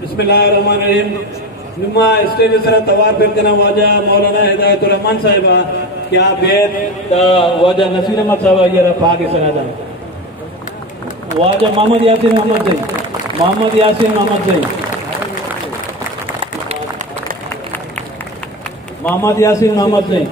बिस्मिल्लाहिर्रहमानिर्रहीम। निम्मा stage sir तवार फिरकना वाजा मौलाना हिदायतुर रहमान साहिबा क्या बेत वाजा नसीर अहमद साहब ये रफा के सनादा वाजा मोहम्मद यासीन मोहम्मद जई मोहम्मद यासीन मोहम्मद जई मोहम्मद यासीन मोहम्मद जई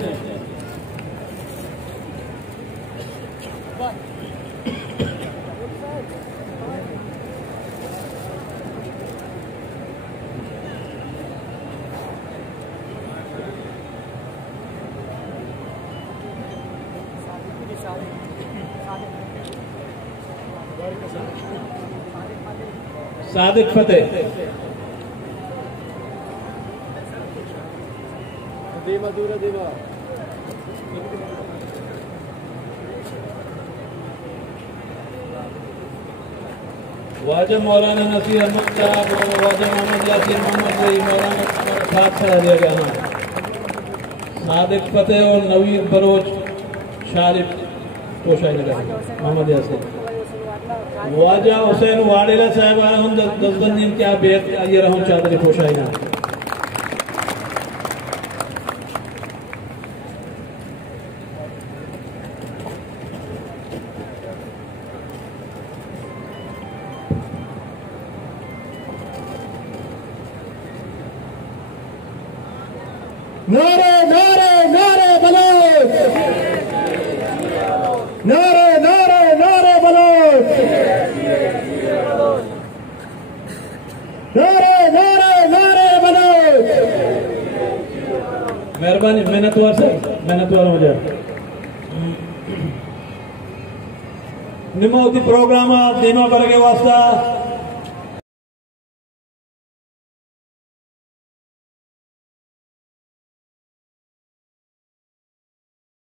सादिक फतेह वाजा मौलाना नसीर अहमद साहब वाजा मोहम्मद यासीन मोहम्मद जई मौलाना साहब दिया गया सादिक फतेह और नवीर बलोच शारिफ कोशाई नगर मोहम्मद यासीन वाजा हुसैन वाडेला साहब हम 10 दिन क्या बेत ये रहूं चादर कोशाई ना नारे नारे नारे बलोच नारे नारे नारे बलोच नारे नारे नारे बलोच। मेहरबानी मेहनतवार हो जाए निमोदी प्रोग्राम दीमा पर के वास्ता